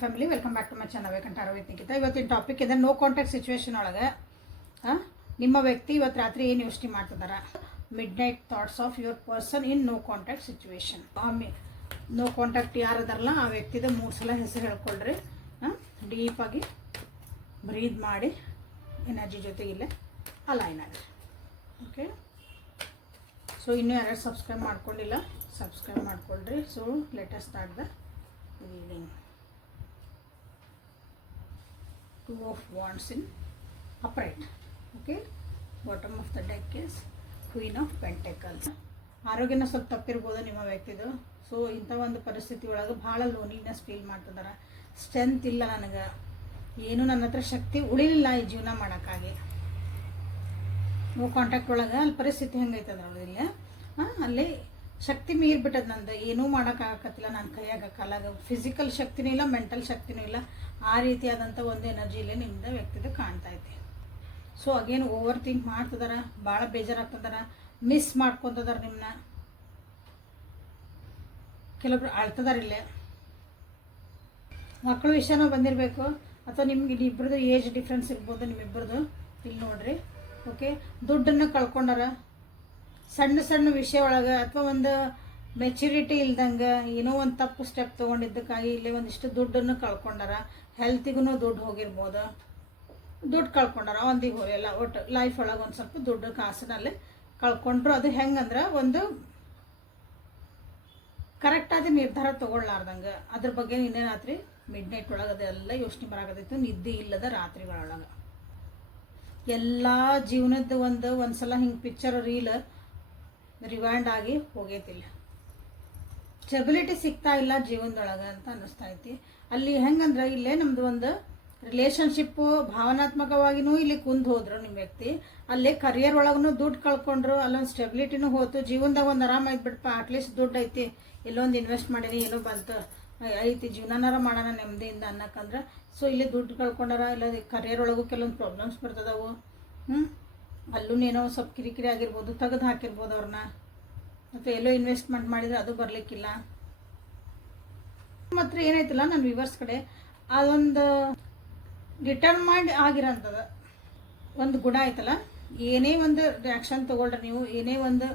Family, welcome back to my channel ವೇಕಂಠ with Nikhita. ಇವತ್ತಿನ topic ಇದೆ ನೋ ಕಾಂಟ್ಯಾಕ್ಟ್ ಸಿಚುವೇಶನ್ ಒಳಗೆ ನಿಮ್ಮ ವ್ಯಕ್ತಿ ಇವತ್ತು ರಾತ್ರಿ ಏನು ಯೋಚನೆ ಮಾಡ್ತಿದಾರ. Midnight thoughts of your person in no contact situation. No contact ಯಾರದಾರಲ್ಲ ಆ ವ್ಯಕ್ತಿದ 3 ಸಲ ಹೆಸರು ಹೇಳ್ಕೊಳ್ರಿ. ಡೀಪಾಗಿ ಬ್ರೀದ್ ಮಾಡಿ ಎನರ್ಜಿ ಜೊತೆಗಿಲ್ಲೇ ಅಲೈನ್ ಆಗಿ. ಓಕೆ, ಸೊ ಇನ್ನೂ ಯಾರು ಸಬ್ಸ್ಕ್ರೈಬ್ ಮಾಡ್ಕೊಂಡಿಲ್ಲ ಸಬ್ಸ್ಕ್ರೈಬ್ ಮಾಡ್ಕೊಳ್ರಿ. So let us start the reading. Two of Wands in upright. Okay, bottom of the deck is Queen of Pentacles. ಆರೋಗ್ಯನ ಸ್ವಲ್ಪ ತಪ್ಪಿರ್ಬೋದು ನಿಮ್ಮ ವ್ಯಕ್ತಿದು. ಸೊ ಇಂಥ ಒಂದು ಪರಿಸ್ಥಿತಿ ಒಳಗೆ ಭಾಳ ಲೋನ್ಲಿನೆಸ್ ಫೀಲ್ ಮಾಡ್ತಿದ್ದಾರೆ. ಸ್ಟ್ರೆಂತ್ ಇಲ್ಲ, ನನಗೆ ಏನು ನನ್ನ ಹತ್ರ ಶಕ್ತಿ ಉಳಿಲಿಲ್ಲ ಈ ಜೀವನ ಮಾಡೋಕ್ಕಾಗಿ. ನೋ ಕಾಂಟ್ಯಾಕ್ಟ್ ಒಳಗೆ ಅಲ್ಲಿ ಪರಿಸ್ಥಿತಿ ಹೆಂಗೈತದ ಇಲ್ಲಿ, ಅಲ್ಲಿ ಶಕ್ತಿ ಮೀರ್ಬಿಟ್ಟದ. ನಂದು ಏನೂ ಮಾಡೋಕ್ಕಾಗತ್ತಿಲ್ಲ, ನನ್ನ ಕೈಯಾಗ ಕಾಲಾಗ ಫಿಸಿಕಲ್ ಶಕ್ತಿನೂ ಇಲ್ಲ, ಮೆಂಟಲ್ ಶಕ್ತಿನೂ ಇಲ್ಲ. ಆ ರೀತಿಯಾದಂಥ ಒಂದು ಎನರ್ಜಿಲೇ ನಿಮ್ಮದು ವ್ಯಕ್ತಿದು ಕಾಣ್ತಾ ಐತಿ. ಸೊ ಅಗೇನು ಓವರ್ ಥಿಂಕ್ ಮಾಡ್ತಿದಾರ, ಭಾಳ ಬೇಜಾರಾಗ್ತದಾರ, ಮಿಸ್ ಮಾಡ್ಕೊತದಾರ ನಿಮ್ಮನ್ನ. ಕೆಲವೊಬ್ರು ಅಳ್ತದಾರ. ಇಲ್ಲೇ ಮಕ್ಕಳ ವಿಷಯನೂ ಬಂದಿರಬೇಕು, ಅಥವಾ ನಿಮ್ಗೆ ಇಬ್ಬರದು ಏಜ್ ಡಿಫ್ರೆನ್ಸ್ ಇರ್ಬೋದು ನಿಮ್ಮಿಬ್ಬರದು. ಇಲ್ಲಿ ನೋಡ್ರಿ. ಓಕೆ, ದುಡ್ಡನ್ನು ಕಳ್ಕೊಂಡಾರ ಸಣ್ಣ ಸಣ್ಣ ವಿಷಯ ಒಳಗೆ, ಅಥವಾ ಒಂದು ಮೆಚ್ಯೂರಿಟಿ ಇಲ್ದಂಗೆ ಏನೋ ಒಂದು ತಪ್ಪು ಸ್ಟೆಪ್ ತೊಗೊಂಡಿದ್ದಕ್ಕಾಗಿ ಇಲ್ಲಿ ಒಂದಿಷ್ಟು ದುಡ್ಡನ್ನು ಕಳ್ಕೊಂಡಾರ. ಹೆಲ್ತಿಗೂ ದುಡ್ಡು ಹೋಗಿರ್ಬೋದು, ದುಡ್ಡು ಕಳ್ಕೊಂಡಾರ ಒಂದಿಗೆ ಹೋಗಿಲ್ಲ. ಒಟ್ಟು ಲೈಫ್ ಒಳಗೆ ಒಂದು ಸ್ವಲ್ಪ ದುಡ್ಡು ಕಾಸಿನಲ್ಲಿ ಕಳ್ಕೊಂಡ್ರು. ಅದು ಹೆಂಗಂದ್ರೆ ಒಂದು ಕರೆಕ್ಟಾದ ನಿರ್ಧಾರ ತೊಗೊಳ್ಳಾರ್ದಂಗೆ. ಅದ್ರ ಬಗ್ಗೆ ನಿನ್ನೆ ರಾತ್ರಿ ಮಿಡ್ ನೈಟ್ ಒಳಗೆ ಅದೆಲ್ಲ ಯೋಚನೆ ಬರಾಕತ್ತಿತ್ತು, ನಿದ್ದೆ ಇಲ್ಲದ ರಾತ್ರಿಗಳೊಳಗೆ. ಎಲ್ಲ ಜೀವನದ ಒಂದು ಸಲ ಹಿಂಗೆ ಪಿಕ್ಚರ್ ರೀಲ್ ರಿವೈಂಡ್ ಆಗಿ ಹೋಗೈತಿಲ್ಲ. ಸ್ಟೆಬಿಲಿಟಿ ಸಿಗ್ತಾ ಇಲ್ಲ ಜೀವನದೊಳಗೆ ಅಂತ ಅನ್ನಿಸ್ತಾ ಐತಿ. ಅಲ್ಲಿ ಹೆಂಗಂದ್ರೆ ಇಲ್ಲೇ ನಮ್ದು ಒಂದು ರಿಲೇಷನ್ಶಿಪ್ಪು ಭಾವನಾತ್ಮಕವಾಗಿನೂ ಇಲ್ಲಿ ಕುಂದು ಹೋದ್ರು ನಿಮ್ಮ ವ್ಯಕ್ತಿ. ಅಲ್ಲೇ ಕರಿಯರ್ ಒಳಗೂ ದುಡ್ಡು ಕಳ್ಕೊಂಡ್ರು, ಅಲ್ಲೊಂದು ಸ್ಟೆಬಿಲಿಟಿನೂ ಹೋಯ್ತು. ಜೀವನದಾಗ ಒಂದು ಆರಾಮ ಐತ್ಬಿಡಪ್ಪ, ಅಟ್ಲೀಸ್ಟ್ ದುಡ್ಡು ಐತಿ, ಎಲ್ಲೊಂದು ಇನ್ವೆಸ್ಟ್ ಮಾಡೀನಿ, ಎಲ್ಲೋ ಬಂತು ಐತಿ, ಜೀವನಾರ ಮಾಡೋಣ ನೆಮ್ಮದಿಯಿಂದ ಅನ್ನಕ್ಕಂದ್ರೆ. ಸೊ ಇಲ್ಲಿ ದುಡ್ಡು ಕಳ್ಕೊಂಡಾರ. ಇಲ್ಲ ಕರಿಯರ್ ಒಳಗೂ ಕೆಲವೊಂದು ಪ್ರಾಬ್ಲಮ್ಸ್ ಬರ್ತದವು. ಅಲ್ಲೂ ಏನೋ ಸ್ವಲ್ಪ ಕಿರಿಕಿರಿ ಆಗಿರ್ಬೋದು, ತೆಗೆದು ಹಾಕಿರ್ಬೋದು ಅವ್ರನ್ನ, ಅಥವಾ ಎಲ್ಲೋ ಇನ್ವೆಸ್ಟ್ಮೆಂಟ್ ಮಾಡಿದ್ರೆ ಅದು ಬರಲಿಕ್ಕಿಲ್ಲ. ಮಾತ್ರ ಏನಾಯ್ತಲ್ಲ ನನ್ನ ವ್ಯೂವರ್ಸ್ ಕಡೆ ಅದೊಂದು ಡಿಟರ್ಮೈಂಡ್ ಆಗಿರೋಂಥದ ಒಂದು ಗುಣ ಆಯ್ತಲ್ಲ. ಏನೇ ಒಂದು ರಿಯಾಕ್ಷನ್ ತೊಗೊಳ್ರಿ ನೀವು, ಏನೇ ಒಂದು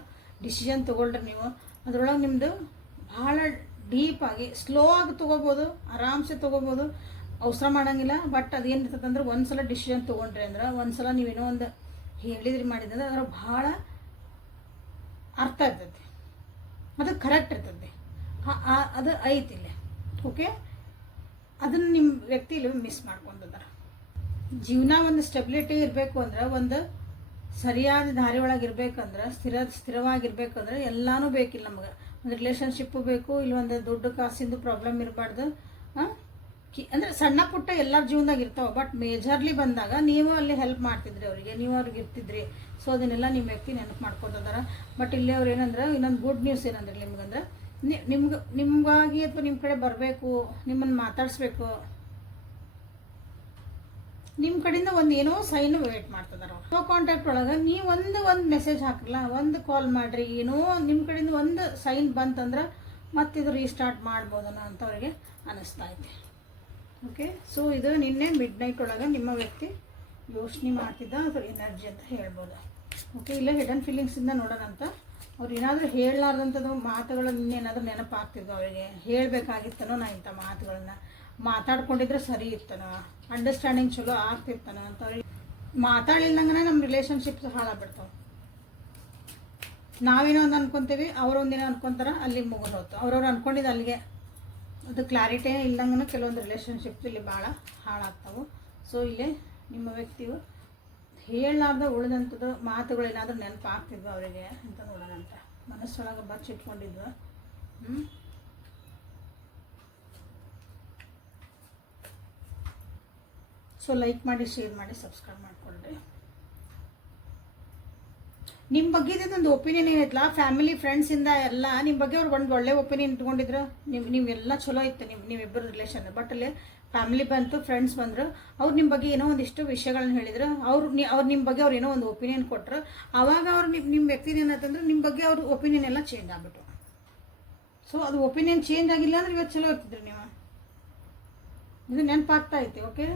ಡಿಸಿಷನ್ ತೊಗೊಳ್ರಿ ನೀವು, ಅದರೊಳಗೆ ನಿಮ್ಮದು ಭಾಳ ಡೀಪಾಗಿ ಸ್ಲೋ ಆಗಿ ತೊಗೋಬೋದು, ಆರಾಮ್ಸೆ ತೊಗೋಬೋದು, ಅವಸರ ಮಾಡೋಂಗಿಲ್ಲ. ಬಟ್ ಅದೇನಿರ್ತದೆ ಅಂದ್ರೆ ಒಂದು ಸಲ ಡಿಸಿಷನ್ ತೊಗೊಂಡ್ರಿ ಅಂದ್ರೆ, ಒಂದು ಸಲ ನೀವೇನೋ ಒಂದು ಹೇಳಿದ್ರಿ ಮಾಡಿದ್ರೆ ಅದ್ರ ಭಾಳ ಅರ್ಥ ಇರ್ತೈತಿ, ಅದು ಕರೆಕ್ಟ್ ಇರ್ತೈತಿ, ಅದು ಐತಿಲ್ಲ. ಓಕೆ, ಅದನ್ನು ನಿಮ್ಮ ವ್ಯಕ್ತಿ ಇಲ್ಲಿ ಮಿಸ್ ಮಾಡ್ಕೊಂಡಿದ್ದಾರೆ. ಜೀವನ ಒಂದು ಸ್ಟೆಬಿಲಿಟಿ ಇರಬೇಕು ಅಂದ್ರೆ, ಒಂದು ಸರಿಯಾದ ದಾರಿ ಒಳಗೆ ಇರಬೇಕಂದ್ರೆ, ಸ್ಥಿರವಾಗಿರ್ಬೇಕಂದ್ರೆ ಎಲ್ಲನೂ ಬೇಕಿಲ್ಲ ನಮಗೆ. ಒಂದು ರಿಲೇಷನ್ಶಿಪ್ಪು ಬೇಕು, ಇಲ್ಲಿ ಒಂದು ದುಡ್ಡು ಕಾಸಿಂದು ಪ್ರಾಬ್ಲಮ್ ಇರಬಾರ್ದು. ಅಂದರೆ ಸಣ್ಣ ಪುಟ್ಟ ಎಲ್ಲರ ಜೀವನದಾಗ ಇರ್ತಾವೆ, ಬಟ್ ಮೇಜರ್ಲಿ ಬಂದಾಗ ನೀವು ಅಲ್ಲಿ ಹೆಲ್ಪ್ ಮಾಡ್ತಿದ್ರಿ ಅವರಿಗೆ, ನೀವು ಅವ್ರಿಗೆ ಇರ್ತಿದ್ರಿ. ಸೊ ಅದನ್ನೆಲ್ಲ ನಿಮ್ಮ ವ್ಯಕ್ತಿ ನೆನಪು ಮಾಡ್ಕೊತಿದಾರ. ಬಟ್ ಇಲ್ಲಿ ಅವ್ರು ಏನಂದ್ರೆ ಇನ್ನೊಂದು ಗುಡ್ ನ್ಯೂಸ್ ಏನಂದ್ರೆ ನಿಮ್ಗಂದ್ರೆ ನಿಮ್ಗಾಗಿ ಅಥವಾ ನಿಮ್ಮ ಕಡೆ ಬರಬೇಕು, ನಿಮ್ಮನ್ನು ಮಾತಾಡಿಸ್ಬೇಕು, ನಿಮ್ಮ ಕಡೆಯಿಂದ ಒಂದು ಏನೋ ಸೈನ್ ವೇಟ್ ಮಾಡ್ತಿದಾರ. ನೋ ಕಾಂಟ್ಯಾಕ್ಟ್ ಒಳಗೆ ನೀವು ಒಂದು ಮೆಸೇಜ್ ಹಾಕಿಲ್ಲ, ಒಂದು ಕಾಲ್ ಮಾಡಿರಿ, ಏನೋ ನಿಮ್ಮ ಕಡೆಯಿಂದ ಒಂದು ಸೈನ್ ಬಂತಂದ್ರೆ ಮತ್ತಿದು ರೀಸ್ಟಾರ್ಟ್ ಮಾಡ್ಬೋದನ ಅಂತ ಅವ್ರಿಗೆ ಅನ್ನಿಸ್ತಾ ಐತಿ. ಓಕೆ, ಸೊ ಇದು ನಿನ್ನೆ ಮಿಡ್ ನೈಟ್ ಒಳಗೆ ನಿಮ್ಮ ವ್ಯಕ್ತಿ ಯೋಚನೆ ಮಾಡ್ತಿದ್ದ ಅದ್ರ ಎನರ್ಜಿ ಅಂತ ಹೇಳ್ಬೋದು. ಓಕೆ, ಇಲ್ಲ ಹಿಡನ್ ಫೀಲಿಂಗ್ಸಿಂದ ನೋಡೋಣ ಅಂತ. ಅವ್ರು ಏನಾದರೂ ಹೇಳಲಾರ್ದಂಥದ್ದು ಮಾತುಗಳು ಏನಾದರೂ ನೆನಪಾಗ್ತಿದ್ವು ಅವರಿಗೆ. ಹೇಳಬೇಕಾಗಿತ್ತನೋ ನಾ ಇಂಥ ಮಾತುಗಳನ್ನ ಮಾತಾಡ್ಕೊಂಡಿದ್ರೆ ಸರಿ ಇರ್ತನೋ, ಅಂಡರ್ಸ್ಟ್ಯಾಂಡಿಂಗ್ ಚಲೋ ಆಗ್ತಿರ್ತಾನೋ ಅಂತ ಅವ್ರಿಗೆ. ಮಾತಾಡಿಲ್ದಂಗೆ ನಮ್ಮ ರಿಲೇಷನ್ಶಿಪ್ಸ್ ಹಾಳಾಗ್ಬಿಡ್ತಾವೆ. ನಾವೇನೋ ಒಂದು ಅನ್ಕೊತೀವಿ, ಅವರೊಂದಿನ ಅನ್ಕೊತಾರ, ಅಲ್ಲಿಗೆ ಮುಗಿದು ಹೋಯ್ತು. ಅವ್ರವ್ರು ಅನ್ಕೊಂಡಿದ್ದು ಅಲ್ಲಿಗೆ. ಅದು ಕ್ಲಾರಿಟಿ ಇಲ್ದಂಗೂ ಕೆಲವೊಂದು ರಿಲೇಷನ್ಶಿಪ್ಸ್ ಇಲ್ಲಿ ಭಾಳ ಹಾಳಾಗ್ತಾವೆ. ಸೊ ಇಲ್ಲೇ ನಿಮ್ಮ ವ್ಯಕ್ತಿಯು ಹೇಳಲಾರ್ದ ಉಳಿದಂಥದ್ದು ಮಾತುಗಳೇನಾದರೂ ನೆನಪು ಆಗ್ತಿದ್ವು ಅವರಿಗೆ ಅಂತ ನೋಡೋಣ ಅಂತ ಮನಸ್ಸೊಳಗೆ ಬಚ್ಚಿಟ್ಕೊಂಡಿದ್ವು. ಸೊ ಲೈಕ್ ಮಾಡಿ, ಶೇರ್ ಮಾಡಿ, ಸಬ್ಸ್ಕ್ರೈಬ್ ಮಾಡಿಕೊಳ್ರಿ. ನಿಮ್ಮ ಬಗ್ಗೆ ಇದೊಂದು ಒಪಿನಿಯನ್ ಏನೈತಲ್ಲ, ಫ್ಯಾಮಿಲಿ ಫ್ರೆಂಡ್ಸಿಂದ ಎಲ್ಲ ನಿಮ್ಮ ಬಗ್ಗೆ ಅವ್ರು ಒಂದು ಒಳ್ಳೆ ಒಪಿನಿಯನ್ ಇಟ್ಕೊಂಡಿದ್ರು. ನೀವೆಲ್ಲ ಚಲೋ ಇತ್ತು ನೀವಿಬ್ಬರು ರಿಲೇಷನ್. ಬಟ್ ಅಲ್ಲಿ ಫ್ಯಾಮಿಲಿ ಬಂತು, ಫ್ರೆಂಡ್ಸ್ ಬಂದರು, ಅವ್ರು ನಿಮ್ಮ ಬಗ್ಗೆ ಏನೋ ಒಂದಿಷ್ಟು ವಿಷಯಗಳನ್ನ ಹೇಳಿದ್ರು. ಅವ್ರು ನಿಮ್ಮ ಬಗ್ಗೆ ಅವ್ರು ಏನೋ ಒಂದು ಒಪಿನಿಯನ್ ಕೊಟ್ಟರು. ಆವಾಗ ಅವ್ರು ನಿಮ್ಮ ವ್ಯಕ್ತಿ ಏನಂತಂದ್ರೆ ನಿಮ್ಮ ಬಗ್ಗೆ ಅವ್ರ ಒಪಿನಿಯನ್ ಎಲ್ಲ ಚೇಂಜ್ ಆಗ್ಬಿಟ್ಟು. ಸೊ ಅದು ಒಪಿನಿಯನ್ ಚೇಂಜ್ ಆಗಿಲ್ಲ ಅಂದ್ರೆ ಇವತ್ತು ಚಲೋ ಇರ್ತಿದ್ರಿ ನೀವು. ಇದು ನೆನಪಾಗ್ತಾ ಐತಿ. ಓಕೆ,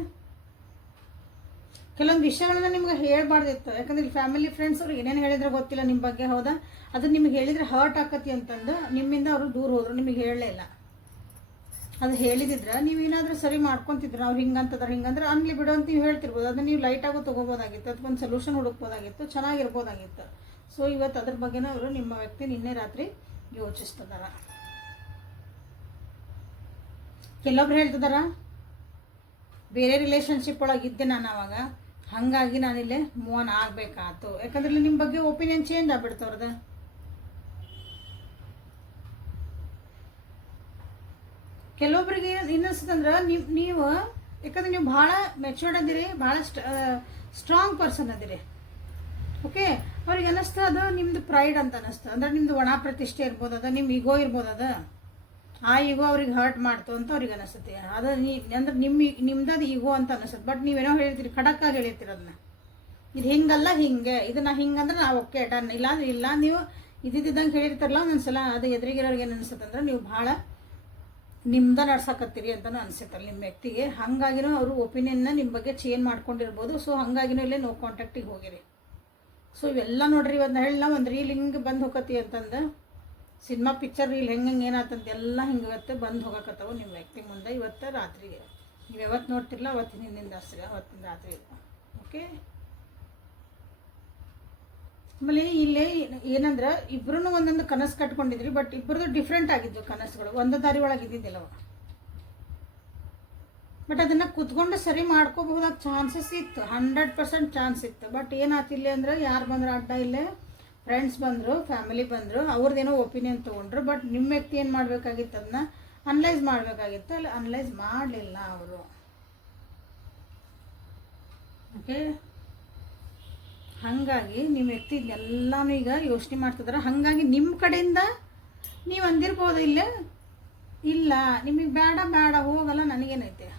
ಕೆಲವೊಂದು ವಿಷಯಗಳನ್ನ ನಿಮ್ಗೆ ಹೇಳ್ಬಾರ್ದಿತ್ತು, ಯಾಕಂದ್ರೆ ಇಲ್ಲಿ ಫ್ಯಾಮಿಲಿ ಫ್ರೆಂಡ್ಸ್ ಅವ್ರು ಏನೇನು ಹೇಳಿದ್ರೆ ಗೊತ್ತಿಲ್ಲ ನಿಮ್ಮ ಬಗ್ಗೆ. ಹೌದಾ, ಅದು ನಿಮ್ಗೆ ಹೇಳಿದ್ರೆ ಹರ್ಟ್ ಆಕತಿ ಅಂತಂದು ನಿಮ್ಮಿಂದ ಅವರು ದೂರ ಹೋದ್ರು, ನಿಮಗೆ ಹೇಳಲೇ ಇಲ್ಲ. ಅದು ಹೇಳಿದಿದ್ರೆ ನೀವೇನಾದರೂ ಸರಿ ಮಾಡ್ಕೊತಿದ್ರು, ಅವ್ರು ಹಿಂಗಂತಂದ್ರೆ ಹಿಂಗಂದ್ರೆ ಅನ್ಲಿ ಬಿಡು ಅಂತ ನೀವು ಹೇಳ್ತಿರ್ಬೋದು. ಅದನ್ನ ನೀವು ಲೈಟಾಗೂ ತೊಗೋಬೋದಾಗಿತ್ತು, ಅದಕ್ಕೊಂದು ಸೊಲ್ಯೂಷನ್ ಹುಡುಕ್ಬೋದಾಗಿತ್ತು, ಚೆನ್ನಾಗಿರ್ಬೋದಾಗಿತ್ತು. ಸೊ ಇವತ್ತು ಅದ್ರ ಬಗ್ಗೆನ ಅವರು ನಿಮ್ಮ ವ್ಯಕ್ತಿ ನಿನ್ನೆ ರಾತ್ರಿ ಯೋಚಿಸ್ತದಾರ. ಕೆಲವೊಬ್ರು ಹೇಳ್ತಿದಾರ ಬೇರೆ ರಿಲೇಷನ್ಶಿಪ್ ಒಳಗಿದ್ದೆ ನಾನು ಅವಾಗ, ಹಾಗಾಗಿ ನಾನಿಲ್ಲೇ ಮೂವ್ ಆನ್ ಆಗಬೇಕಾಯ್ತು. ಯಾಕಂದ್ರೆ ನಿಮ್ಮ ಬಗ್ಗೆ ಒಪಿನಿಯನ್ ಚೇಂಜ್ ಆಗ್ಬಿಡ್ತವ್ರದ. ಕೆಲವೊಬ್ರಿಗೆ ಇನ್ನಿಸ್ತಂದ್ರೆ ನೀವು ಯಾಕಂದ್ರೆ ನೀವು ಭಾಳ ಮೆಚೂರ್ಡ್ ಅದಿರಿ, ಭಾಳ ಸ್ಟ್ರಾಂಗ್ ಪರ್ಸನ್ ಅದಿರಿ. ಓಕೆ, ಅವ್ರಿಗೆ ಅನ್ನಿಸ್ತಾ ಅದು ನಿಮ್ದು ಪ್ರೈಡ್ ಅಂತ ಅನ್ನಿಸ್ತು, ಅಂದ್ರೆ ನಿಮ್ದು ಒಣ ಪ್ರತಿಷ್ಠೆ ಇರ್ಬೋದು, ಅದು ನಿಮ್ಮ ಈಗೋ ಇರ್ಬೋದು, ಅದು ಆ ಈಗೋ ಅವ್ರಿಗೆ ಹರ್ಟ್ ಮಾಡ್ತು ಅಂತ ಅವ್ರಿಗೆ ಅನಿಸುತ್ತೆ. ಅದು ಅಂದ್ರೆ ನಿಮ್ದು ಈಗೋ ಅಂತ ಅನಿಸುತ್ತೆ. ಬಟ್ ನೀವೇನೋ ಹೇಳ್ತೀರಿ, ಖಡಕ್ಕಾಗಿ ಹೇಳಿರ್ತೀರ ಅದನ್ನ, ಇದು ಹಿಂಗಲ್ಲ ಹಿಂಗೆ, ಇದನ್ನ ಹಿಂಗಂದ್ರೆ ನಾವು ಓಕೆ ಡನ್, ಇಲ್ಲ ಇಲ್ಲ ನೀವು ಇದ್ದಿದ್ದಂಗೆ ಹೇಳಿರ್ತಾರಲ್ಲ ಒಂದೊಂದ್ಸಲ, ಅದು ಎದುರಿಗಿರೋರಿಗೆ ಏನು ಅನಿಸುತ್ತೆ ಅಂದ್ರೆ ನೀವು ಭಾಳ ನಿಮ್ದ ನಡ್ಸಕತ್ತೀರಿ ಅಂತಲೂ ಅನಿಸುತ್ತಲ್ಲ ನಿಮ್ಮ ವ್ಯಕ್ತಿಗೆ. ಹಾಗಾಗಿನೂ ಅವರು ಒಪಿನಿಯನ್ನ ನಿಮ್ಮ ಬಗ್ಗೆ ಚೇಂಜ್ ಮಾಡ್ಕೊಂಡಿರ್ಬೋದು. ಸೊ ಹಾಗಾಗಿನೂ ಇಲ್ಲೇ ನೋ ಕಾಂಟ್ಯಾಕ್ಟಿಗೆ ಹೋಗಿರಿ. ಸೊ ಇವೆಲ್ಲ ನೋಡ್ರಿ, ಇವತ್ತು ಹೇಳ ಒಂದು ರೀಲ್ ಹಿಂಗೆ ಬಂದು ಹೋಗತಿ ಅಂತಂದು, ಸಿನಿಮಾ ಪಿಕ್ಚರ್ ರೀಲ್ ಹೆಂಗೆ ಏನಾತಂತ ಎಲ್ಲ ಹಿಂಗೆ ಇವತ್ತು ಬಂದು ಹೋಗಕತ್ತವು ನಿಮ್ಮ ವ್ಯಕ್ತಿ ಮುಂದೆ. ಇವತ್ತು ರಾತ್ರಿಗೆ ನೀವು ಯಾವತ್ತು ನೋಡ್ತಿರಲ್ಲ ಅವತ್ತಿನ ಹಿಂದಿನ ದರ್ಶನ, ಅವತ್ತಿನ ರಾತ್ರಿ. ಓಕೆ, ಆಮೇಲೆ ಇಲ್ಲೇ ಏನಂದ್ರೆ ಇಬ್ರು ಒಂದೊಂದು ಕನಸು ಕಟ್ಕೊಂಡಿದ್ರಿ, ಬಟ್ ಇಬ್ಬರದು ಡಿಫ್ರೆಂಟ್ ಆಗಿದ್ದು ಕನಸುಗಳು, ಒಂದು ದಾರಿ ಒಳಗೆ ಇದ್ದಿದ್ದಿಲ್ಲವ. ಬಟ್ ಅದನ್ನು ಕುತ್ಕೊಂಡು ಸರಿ ಮಾಡ್ಕೋಬಹುದಾದ ಚಾನ್ಸಸ್ ಇತ್ತು, 100% ಚಾನ್ಸ್ ಇತ್ತು. ಬಟ್ ಏನಾತಿಲ್ಲ ಅಂದ್ರೆ ಯಾರು ಬಂದ್ರು ಅಡ್ಡ, ಇಲ್ಲೇ ಫ್ರೆಂಡ್ಸ್ ಬಂದರು, ಫ್ಯಾಮಿಲಿ ಬಂದರು, ಅವ್ರದ್ದೇನೋ ಒಪಿನಿಯನ್ ತೊಗೊಂಡ್ರು. ಬಟ್ ನಿಮ್ಮ ವ್ಯಕ್ತಿ ಏನು ಮಾಡಬೇಕಾಗಿತ್ತು, ಅದನ್ನ ಅನಲೈಸ್ ಮಾಡಬೇಕಾಗಿತ್ತು, ಅಲ್ಲಿ ಅನಲೈಸ್ ಮಾಡಲಿಲ್ಲ ಅವರು. ಓಕೆ, ಹಾಗಾಗಿ ನಿಮ್ಮ ವ್ಯಕ್ತಿ ಎಲ್ಲನೂ ಈಗ ಯೋಚನೆ ಮಾಡ್ತಿದ್ದಾರೆ. ಹಾಗಾಗಿ ನಿಮ್ಮ ಕಡೆಯಿಂದ ನೀವು ಅಂದಿರ್ಬೋದು ಇಲ್ಲೇ, ಇಲ್ಲ ನಿಮಗೆ ಬೇಡ ಬೇಡ ಹೋಗಲ್ಲ ನನಗೇನೈತೆ,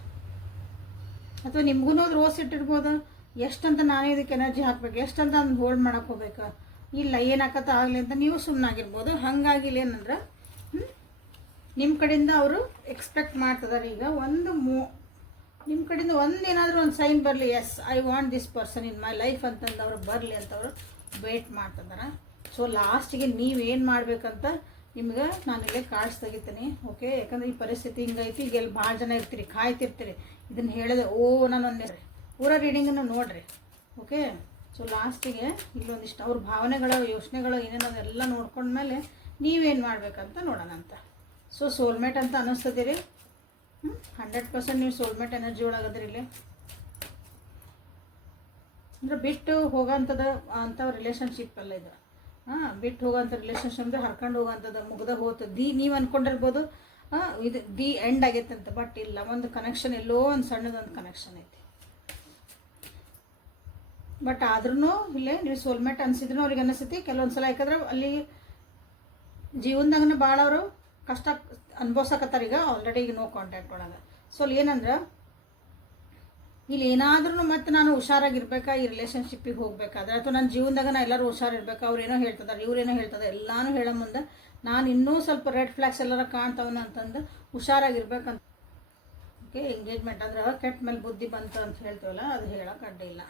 ಅಥವಾ ನಿಮ್ಗೂ ರೋಸ್ ಇಟ್ಟಿರ್ಬೋದು, ಎಷ್ಟಂತ ನಾನೇ ಇದಕ್ಕೆ ಎನರ್ಜಿ ಹಾಕ್ಬೇಕು, ಎಷ್ಟಂತ ಅದನ್ನ ಹೋಲ್ಡ್ ಮಾಡಕ್ಕೆ ಹೋಗ್ಬೇಕು, ಇಲ್ಲ ಏನಾಕತ್ತ ಆಗಲಿ ಅಂತ ನೀವು ಸುಮ್ಮನಾಗಿರ್ಬೋದು. ಹಾಗಾಗಿ ಇಲ್ಲೇನಂದ್ರೆ ನಿಮ್ಮ ಕಡೆಯಿಂದ ಅವರು ಎಕ್ಸ್ಪೆಕ್ಟ್ ಮಾಡ್ತಿದ್ದಾರೆ ಈಗ ನಿಮ್ಮ ಕಡೆಯಿಂದ ಒಂದೇನಾದರೂ ಒಂದು ಸೈನ್ ಬರಲಿ, yes I want this person in my life ಅಂತಂದು ಅವ್ರು ಬರಲಿ ಅಂತ ಅವರು ವೇಟ್ ಮಾಡ್ತಿದ್ದಾರೆ. ಸೊ ಲಾಸ್ಟಿಗೆ ನೀವೇನು ಮಾಡಬೇಕಂತ ನಿಮ್ಗೆ ನಾನು ಇಲ್ಲೇ ಕಾರ್ಡ್ಸ್ ತೆಗಿತೀನಿ. ಓಕೆ, ಯಾಕಂದ್ರೆ ಈ ಪರಿಸ್ಥಿತಿ ಹಿಂಗೈತಿ, ಈಗ ಎಲ್ಲಿ ಭಾಳ ಜನ ಇರ್ತೀರಿ, ಕಾಯ್ತಿರ್ತೀರಿ, ಇದನ್ನು ಹೇಳಿದೆ ನಾನು ಒಂದೇ ಪೂರ ರೀಡಿಂಗನ್ನು ನೋಡ್ರಿ. ಓಕೆ, ಸೊ ಲಾಸ್ಟಿಗೆ ಇಲ್ಲೊಂದಿಷ್ಟು ಅವ್ರ ಭಾವನೆಗಳ ಯೋಚನೆಗಳು ಏನೇನೋ ಎಲ್ಲ ನೋಡ್ಕೊಂಡ್ಮೇಲೆ ನೀವೇನು ಮಾಡ್ಬೇಕಂತ ನೋಡೋಣ ಅಂತ. ಸೊ ಸೋಲ್ಮೇಟ್ ಅಂತ ಅನ್ನಿಸ್ತದಿರಿ, 100% ನೀವು ಸೋಲ್ಮೇಟ್ ಎನರ್ಜಿ ಒಳಗದ್ರಿ ಇಲ್ಲಿ. ಅಂದ್ರೆ ಬಿಟ್ಟು ಹೋಗೋಂಥದ್ದು ಅಂಥ ರಿಲೇಷನ್ಶಿಪ್ ಅಲ್ಲ ಇದು. ಬಿಟ್ಟು ಹೋಗೋಂಥ ರಿಲೇಷನ್ಶಿಪ್ ಅಂದರೆ ಹರ್ಕೊಂಡು ಹೋಗೋಂಥದ್ದು, ಮುಗ್ದ ಹೋತು ನೀವು ಅಂದ್ಕೊಂಡಿರ್ಬೋದು ಇದು ಎಂಡ್ ಆಗೈತೆ ಅಂತ. ಬಟ್ ಇಲ್ಲ, ಒಂದು ಕನೆಕ್ಷನ್, ಎಲ್ಲೋ ಒಂದು ಸಣ್ಣದೊಂದು ಕನೆಕ್ಷನ್ ಐತಿ. ಬಟ್ ಆದ್ರೂ ಇಲ್ಲೇ ನೀವು ಸೋಲ್ಮೇಟ್ ಅನ್ಸಿದ್ರು ಅವ್ರಿಗೆ ಅನಿಸ್ತೈತಿ ಕೆಲವೊಂದು ಸಲ. ಯಾಕಂದ್ರೆ ಅಲ್ಲಿ ಜೀವನದಾಗನ ಭಾಳ ಅವರು ಕಷ್ಟ ಅನುಭವಿಸಕತ್ತಾರೆ ಈಗ ಆಲ್ರೆಡಿ, ಈಗ ನೋ ಕಾಂಟ್ಯಾಕ್ಟ್ ಒಳಗೆ. ಸೊ ಅಲ್ಲಿ ಏನಂದ್ರೆ ಇಲ್ಲಿ ಏನಾದ್ರೂ ಮತ್ತೆ ನಾನು ಹುಷಾರಾಗಿರ್ಬೇಕಾ ಈ ರಿಲೇಷನ್ಶಿಪ್ಪಿಗೆ ಹೋಗ್ಬೇಕಾದ್ರೆ, ಅಥವಾ ನನ್ನ ಜೀವನದಾಗ ನಾ ಎಲ್ಲರೂ ಹುಷಾರಿರ್ಬೇಕಾ, ಅವ್ರೇನೋ ಹೇಳ್ತಿದ್ದಾರೆ ಇವ್ರೇನೋ ಹೇಳ್ತದೆ ಎಲ್ಲಾನು ಹೇಳೋ ಮುಂದೆ ನಾನು ಇನ್ನೂ ಸ್ವಲ್ಪ ರೆಡ್ ಫ್ಲಾಗ್ಸ್ ಎಲ್ಲರ ಕಾಣ್ತಾವನ ಅಂತಂದು ಹುಷಾರಾಗಿರ್ಬೇಕಂತ. ಓಕೆ, ಎಂಗೇಜ್ಮೆಂಟ್ ಅಂದ್ರೆ ಕೆಟ್ಟ ಮೇಲೆ ಬುದ್ಧಿ ಬಂತು ಅಂತ ಹೇಳ್ತೀವಲ್ಲ, ಅದು ಹೇಳೋಕೆ ಅಡ್ಡಿ ಇಲ್ಲ.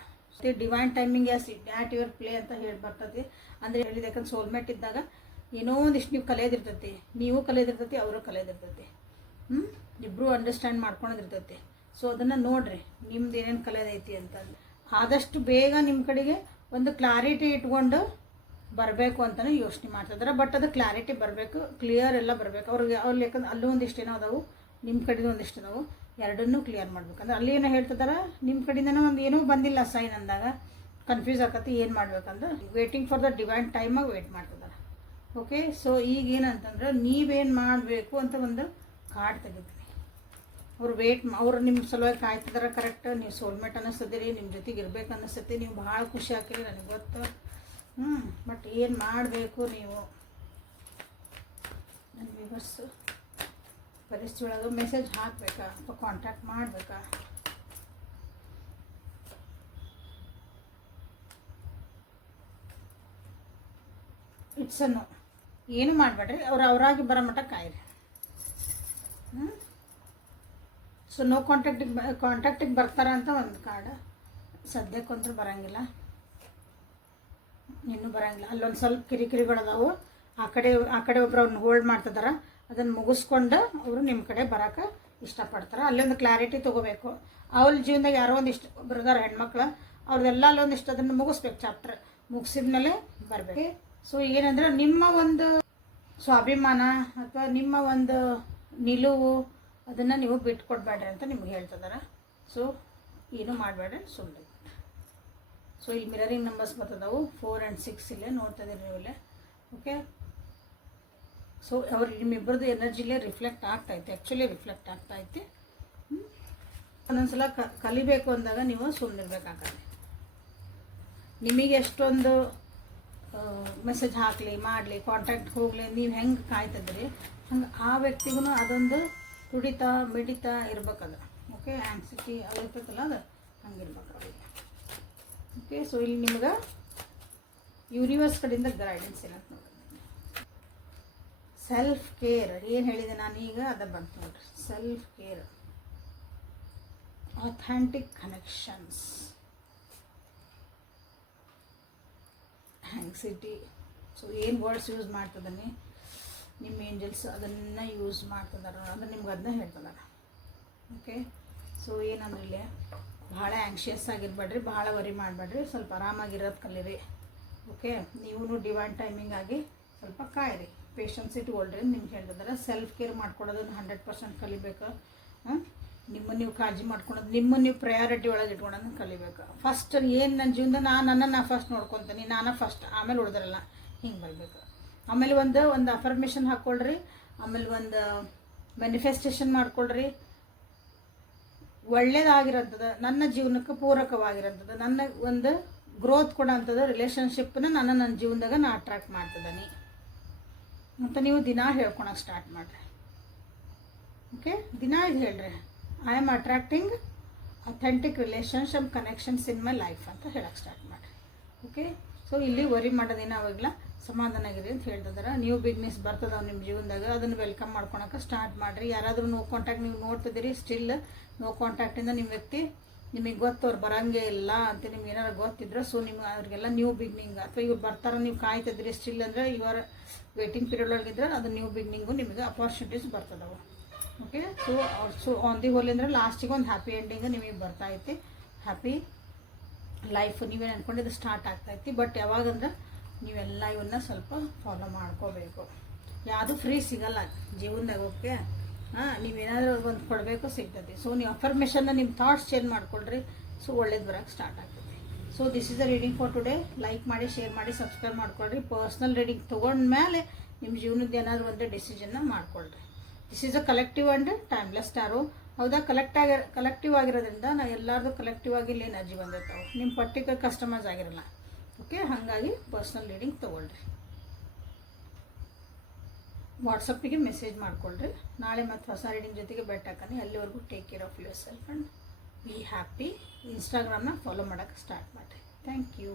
Divine timing at your play ಅಂತ ಹೇಳಿ ಬರ್ತದೆ. ಅಂದರೆ ಹೇಳಿದ, ಯಾಕಂದ್ರೆ ಸೋಲ್ಮೇಟ್ ಇದ್ದಾಗ ಏನೋ ಒಂದಿಷ್ಟು ನೀವು ಕಲಿಯೋದಿರ್ತೈತಿ, ನೀವು ಕಲಿಯೋದಿರ್ತೈತಿ, ಅವರು ಕಲಿಯೋದಿರ್ತೈತಿ, ಇಬ್ಬರು ಅಂಡರ್ಸ್ಟ್ಯಾಂಡ್ ಮಾಡ್ಕೊಳೋದಿರ್ತೈತಿ. ಸೊ ಅದನ್ನು ನೋಡ್ರಿ, ನಿಮ್ದು ಏನೇನು ಕಲಿಯೋದೈತಿ ಅಂತಂದು ಆದಷ್ಟು ಬೇಗ ನಿಮ್ಮ ಕಡೆಗೆ ಒಂದು ಕ್ಲಾರಿಟಿ ಇಟ್ಕೊಂಡು ಬರಬೇಕು ಅಂತಲೇ ಯೋಚನೆ ಮಾಡ್ತಿದ್ದಾರೆ. ಬಟ್ ಅದು ಕ್ಲಾರಿಟಿ ಬರಬೇಕು, ಕ್ಲಿಯರ್ ಎಲ್ಲ ಬರಬೇಕು ಅವ್ರಿಗೆ. ಯಾಕಂದ್ರೆ ಅಲ್ಲೂ ಒಂದಿಷ್ಟು ಏನೋ ಅದಾವು, ನಿಮ್ಮ ಕಡೆದು ಒಂದಿಷ್ಟು ಅದಾವು, ಎರಡನ್ನೂ ಕ್ಲಿಯರ್ ಮಾಡ್ಬೇಕಂದ್ರೆ ಅಲ್ಲಿ ಏನೋ ಹೇಳ್ತಿದ್ದಾರೆ ನಿಮ್ಮ ಕಡೆಯಿಂದನೂ ಒಂದು ಏನೂ ಬಂದಿಲ್ಲ ಸೈನ್ ಅಂದಾಗ ಕನ್ಫ್ಯೂಸ್ ಆಕತಿ ಏನು ಮಾಡ್ಬೇಕಂದ್ರೆ ವೇಟಿಂಗ್ ಫಾರ್ ದ ಡಿವೈನ್ ಟೈಮಾಗಿ ವೇಟ್ ಮಾಡ್ತಿದ್ದಾರೆ. ಓಕೆ, ಸೊ ಈಗ ಏನಂತಂದ್ರೆ ನೀವೇನು ಮಾಡಬೇಕು ಅಂತ ಒಂದು ಕಾರ್ಡ್ ತೆಗಿತೀನಿ. ಅವ್ರು ನಿಮ್ಮ ಸಲುವಾಗಿ ಕಾಯ್ತಿದಾರೆ, ಕರೆಕ್ಟ್. ನೀವು ಸೋಲ್ಮೇಟ್ ಅನ್ನಿಸ್ತದಿರಿ, ನಿಮ್ಮ ಜೊತೆಗೆ ಇರ್ಬೇಕು ಅನ್ನಿಸ್ತೈತಿ, ನೀವು ಭಾಳ ಖುಷಿ ಹಾಕಿರಿ ನನಗೆ ಗೊತ್ತು. ಬಟ್ ಏನು ಮಾಡಬೇಕು ನೀವು ನನ್ನ ವ್ಯೂವರ್ಸ್ ಪರಿಸ್ಥಿತಿ ಒಳಗೆ ಮೆಸೇಜ್ ಹಾಕಬೇಕಾ ಅಥವಾ ಕಾಂಟ್ಯಾಕ್ಟ್ ಮಾಡಬೇಕಾ? ಇಟ್ಸ್ ನೋ, ಏನು ಮಾಡಬೇಡ್ರಿ, ಅವ್ರಾಗಿ ಬರೋ ಮಟ್ಟ ಕಾಯಿರಿ. ಸೊ ಸೊ ನೋ ಕಾಂಟ್ಯಾಕ್ಟಿಗೆ ಬರ್ತಾರ ಅಂತ ಒಂದು ಕಾರ್ಡ್. ಸದ್ಯಕ್ಕಂತೂ ಬರೋಂಗಿಲ್ಲ, ಇನ್ನೂ ಬರೋಂಗಿಲ್ಲ. ಅಲ್ಲೊಂದು ಸ್ವಲ್ಪ ಕಿರಿಕಿರಿಗಳದಾವು. ಆ ಕಡೆ ಒಬ್ರು ಅವ್ರನ್ನ ಹೋಲ್ಡ್ ಮಾಡ್ತಿದಾರೆ. ಅದನ್ನು ಮುಗಿಸ್ಕೊಂಡು ಅವರು ನಿಮ್ಮ ಕಡೆ ಬರೋಕೆ ಇಷ್ಟಪಡ್ತಾರೆ. ಅಲ್ಲೊಂದು ಕ್ಲಾರಿಟಿ ತೊಗೋಬೇಕು. ಅವ್ರ ಜೀವನದಾಗ ಯಾರೋ ಒಂದಿಷ್ಟು ಬ್ರದರ್ ಹೆಣ್ಮಕ್ಳು ಅವ್ರದ್ದೆಲ್ಲ ಅಲ್ಲೊಂದಿಷ್ಟು ಅದನ್ನು ಮುಗಿಸ್ಬೇಕು. ಚಾಪ್ಟರ್ ಮುಗಿಸಿದ್ಮೇಲೆ ಬರಬೇಕು. ಸೊ ಏನಂದ್ರೆ ನಿಮ್ಮ ಒಂದು ಸ್ವಾಭಿಮಾನ ಅಥವಾ ನಿಮ್ಮ ಒಂದು ನಿಲುವು ಅದನ್ನು ನೀವು ಬಿಟ್ಕೊಡ್ಬೇಡ್ರಿ ಅಂತ ನಿಮ್ಗೆ ಹೇಳ್ತಿದ್ದಾರೆ. ಸೊ ಏನೂ ಮಾಡಬೇಡ್ರಿ, ಸುಮ್ಮನೆ. ಸೊ ಇಲ್ಲಿ ಮಿರರಿಂಗ್ ನಂಬರ್ಸ್ ಬರ್ತದವು 4 and 6 ಇಲ್ಲೇ ನೋಡ್ತಿದ್ದೀರಿ ನೀವು ಇಲ್ಲೇ. ಓಕೆ, ಸೊ ಅವ್ರಿಗೆ ನಿಮ್ಮಿಬ್ಬರದ್ದು ಎನರ್ಜಿಲೇ ರಿಫ್ಲೆಕ್ಟ್ ಆಗ್ತೈತೆ, ಆ್ಯಕ್ಚುಲಿ ರಿಫ್ಲೆಕ್ಟ್ ಆಗ್ತೈತೆ. ಒಂದೊಂದ್ಸಲ ಕಲಿಬೇಕು ಅಂದಾಗ ನೀವು ಸುಮ್ಮನಿರ್ಬೇಕಾಗತ್ತೆ. ನಿಮಗೆ ಎಷ್ಟೊಂದು ಮೆಸೇಜ್ ಹಾಕಲಿ ಮಾಡಲಿ ಕಾಂಟ್ಯಾಕ್ಟ್ ಹೋಗಲಿ ನೀವು ಹೆಂಗೆ ಕಾಯ್ತಿದ್ರಿ ಹಂಗೆ ಆ ವ್ಯಕ್ತಿಗೂ ಅದೊಂದು ತುಡಿತ ಮಿಡಿತ ಇರ್ಬೇಕದು. ಓಕೆ, ಆ್ಯಂಗ್ಸಿಟಿ ಅದು ಇರ್ತೈತಲ್ಲ ಅದು ಹಂಗಿರ್ಬೇಕು ಅವ್ರಿಗೆ. ಓಕೆ, ಸೊ ಇಲ್ಲಿ ನಿಮ್ಗೆ ಯೂನಿವರ್ಸ್ ಕಡೆಯಿಂದ ಗೈಡೆನ್ಸ್ ಏನಂತ ನೋಡ್ರಿ. ಸೆಲ್ಫ್ ಕೇರ್ ಏನು ಹೇಳಿದೆ ನಾನೀಗ ಅದು ಬಂತು ನೋಡ್ರಿ. Self care, authentic connections, anxiety. So ಏನು ವರ್ಡ್ಸ್ ಯೂಸ್ ಮಾಡ್ತದಾನೆ ನಿಮ್ಮ ಏಂಜಲ್ಸ್ ಅದನ್ನು ಯೂಸ್ ಮಾಡ್ತಿದ್ದಾರೆ ಅಂದ್ರೆ ನಿಮ್ಗೆ ಅದನ್ನ ಹೇಳ್ತಿದ್ದಾರೆ. ಓಕೆ, ಸೊ ಏನಂದ್ರೆ ಇಲ್ಲಿ ಭಾಳ ಆ್ಯಂಕ್ಷಿಯಸ್ ಆಗಿರಬೇಡ್ರಿ, ಭಾಳ ವರಿ ಮಾಡಬೇಡ್ರಿ, ಸ್ವಲ್ಪ ಆರಾಮಾಗಿರೋದು ಕಲೀರಿ. ಓಕೆ, ನೀವು ಡಿವೈನ್ ಟೈಮಿಂಗ್ ಆಗಿ ಸ್ವಲ್ಪ ಕಾಯಿರಿ, ಪೇಷನ್ಸ್ ಇಟ್ಕೊಳ್ರಿ ನಿಮ್ಗೆ ಹೇಳ್ತಿದ್ದಾರೆ. ಸೆಲ್ಫ್ ಕೇರ್ ಮಾಡ್ಕೊಳ್ಳೋದನ್ನು 100% ಕಲಿಬೇಕು. ನಿಮ್ಮನ್ನು ನೀವು ಕಾಳಜಿ ಮಾಡ್ಕೊಳೋದು, ನಿಮ್ಮನ್ನು ನೀವು ಪ್ರಯಾರಿಟಿ ಒಳಗೆ ಇಟ್ಕೊಳೋದನ್ನು ಕಲಿಬೇಕು. ಫಸ್ಟ್ ಏನು ನನ್ನ ಜೀವನದ ನನ್ನನ್ನು ಫಸ್ಟ್ ನೋಡ್ಕೊತೀನಿ, ನಾನು ಫಸ್ಟ್, ಆಮೇಲೆ ಉಳಿದ್ರಲ್ಲ, ಹಿಂಗೆ ಬರಬೇಕು. ಆಮೇಲೆ ಒಂದು ಅಫರ್ಮೇಷನ್ ಹಾಕ್ಕೊಳ್ರಿ, ಆಮೇಲೆ ಒಂದು ಮ್ಯಾನಿಫೆಸ್ಟೇಷನ್ ಮಾಡ್ಕೊಳ್ರಿ. ಒಳ್ಳೇದಾಗಿರೋಂಥದ್ದು, ನನ್ನ ಜೀವನಕ್ಕೆ ಪೂರಕವಾಗಿರೋಂಥದ್ದು, ನನ್ನ ಒಂದು ಗ್ರೋತ್ ಕೊಡೋಂಥದ್ದು ರಿಲೇಷನ್ಶಿಪ್ನ ನನ್ನ ಜೀವನದಾಗ ನಾ ಅಟ್ರಾಕ್ಟ್ ಮಾಡ್ತಿದ್ದೀನಿ ಅಂತ ನೀವು ದಿನ ಹೇಳ್ಕೊಳಕ್ಕೆ ಸ್ಟಾರ್ಟ್ ಮಾಡಿರಿ. ಓಕೆ, ದಿನ ಇದು ಹೇಳ್ರಿ, I am attracting authentic relationship connections in my life ಅಂತ ಹೇಳಕ್ಕೆ ಸ್ಟಾರ್ಟ್ ಮಾಡಿರಿ. ಓಕೆ, ಸೊ ಇಲ್ಲಿ ವರಿ ಮಾಡೋದೇನು ಅವಾಗಲ ಸಮಾಧಾನ ಆಗಿರಿ ಅಂತ ಹೇಳ್ತಿದ್ದಾರೆ. ನ್ಯೂ ಬಿಗ್ನೆಸ್ ಬರ್ತದವು ನಿಮ್ಮ ಜೀವನದಾಗ, ಅದನ್ನು ವೆಲ್ಕಮ್ ಮಾಡ್ಕೊಳಕ್ಕೆ ಸ್ಟಾರ್ಟ್ ಮಾಡಿರಿ. ಯಾರಾದರೂ ನೋ ಕಾಂಟ್ಯಾಕ್ಟ್ ನೀವು ನೋಡ್ತಿದ್ದೀರಿ, ಸ್ಟಿಲ್ ನೋ ಕಾಂಟ್ಯಾಕ್ಟಿಂದ ನಿಮ್ಮ ವ್ಯಕ್ತಿ ನಿಮಗೆ ಗೊತ್ತು ಅವ್ರು ಬರೋಂಗೆ ಇಲ್ಲ ಅಂತ ನಿಮ್ಗೆ ಏನಾರು ಗೊತ್ತಿದ್ರೆ, ಸೊ ನಿಮ್ಗೆ ಅವ್ರಿಗೆಲ್ಲ ನ್ಯೂ ಬಿಗ್ನಿಂಗ್ ಅಥವಾ ಇವ್ರು ಬರ್ತಾರೆ ನೀವು ಕಾಯ್ತಿದ್ರಿ ಸ್ಟಿಲ್ ಅಂದರೆ ಇವರ ವೇಟಿಂಗ್ ಪೀರಿಯಡ್ ಒಳಗಿದ್ರೆ ಅದು ನ್ಯೂ ಬಿಗ್ನಿಂಗು ನಿಮಗೆ ಅಪಾರ್ಚುನಿಟೀಸ್ ಬರ್ತದವು. Okay, so on the whole ಅಂದರೆ ಲಾಸ್ಟಿಗೆ ಒಂದು ಹ್ಯಾಪಿ ಎಂಡಿಂಗ್ ನಿಮಗೆ ಬರ್ತೈತಿ. ಹ್ಯಾಪಿ ಲೈಫ್ ನೀವೇನು ಅಂದ್ಕೊಂಡಿದ್ದು ಸ್ಟಾರ್ಟ್ ಆಗ್ತೈತಿ. ಬಟ್ ಯಾವಾಗಂದ್ರೆ ನೀವೆಲ್ಲ ಇವನ್ನ ಸ್ವಲ್ಪ ಫಾಲೋ ಮಾಡ್ಕೋಬೇಕು. ಯಾವುದು ಫ್ರೀ ಸಿಗಲ್ಲ ಜೀವನದಾಗ. ಓಕೆ, ನೀವೇನಾದರೂ ಒಂದು ಕೊಡಬೇಕು ಸಿಗ್ತೈತಿ. ಸೊ ನೀವು ಅಫರ್ಮೇಷನ್ನ ನಿಮ್ಮ ಥಾಟ್ಸ್ ಚೇಂಜ್ ಮಾಡ್ಕೊಳ್ರಿ. ಸೊ ಒಳ್ಳೇದು ಬರೋಕ್ಕೆ ಸ್ಟಾರ್ಟ್ ಆಗ್ತೈತಿ. So this is the reading for today. Like ಮಾಡಿ, ಶೇರ್ ಮಾಡಿ, ಸಬ್ಸ್ಕ್ರೈಬ್ ಮಾಡ್ಕೊಳ್ರಿ. ಪರ್ಸ್ನಲ್ ರೀಡಿಂಗ್ ತೊಗೊಂಡ್ಮೇಲೆ ನಿಮ್ಮ ಜೀವನದ ಏನಾದರೂ ಒಂದು ಡಿಸಿಷನ್ನ ಮಾಡ್ಕೊಳ್ರಿ. This is a collective and timeless star. ಹೌದಾ, ಕಲೆಕ್ಟಿವ್ ಆಗಿರೋದ್ರಿಂದ ನಾವು ಎಲ್ಲರದು ಕಲೆಕ್ಟಿವ್ ಆಗಿ ಇಲ್ಲಿ ಎನರ್ಜಿ ಬಂದಿರ್ತಾವೆ, ನಿಮ್ಮ ಪರ್ಟಿಕ್ಯುಲರ್ ಕಸ್ಟಮರ್ಸ್ ಆಗಿರಲ್ಲ. ಓಕೆ, ಹಾಗಾಗಿ ಪರ್ಸ್ನಲ್ ರೀಡಿಂಗ್ ತೊಗೊಳ್ರಿ. ವಾಟ್ಸಪ್ಪಿಗೆ ಮೆಸೇಜ್ ಮಾಡ್ಕೊಳ್ರಿ. ನಾಳೆ ಮತ್ತು ಹೊಸ ರೀಡಿಂಗ್ ಜೊತೆಗೆ ಬೆಟ್ ಹಾಕನಿ. ಅಲ್ಲಿವರೆಗೂ take care of yourself and be happy. ಇನ್ಸ್ಟಾಗ್ರಾಮ್ನ ಫಾಲೋ ಮಾಡೋಕ್ಕೆ ಸ್ಟಾರ್ಟ್ ಮಾಡಿರಿ. Thank you.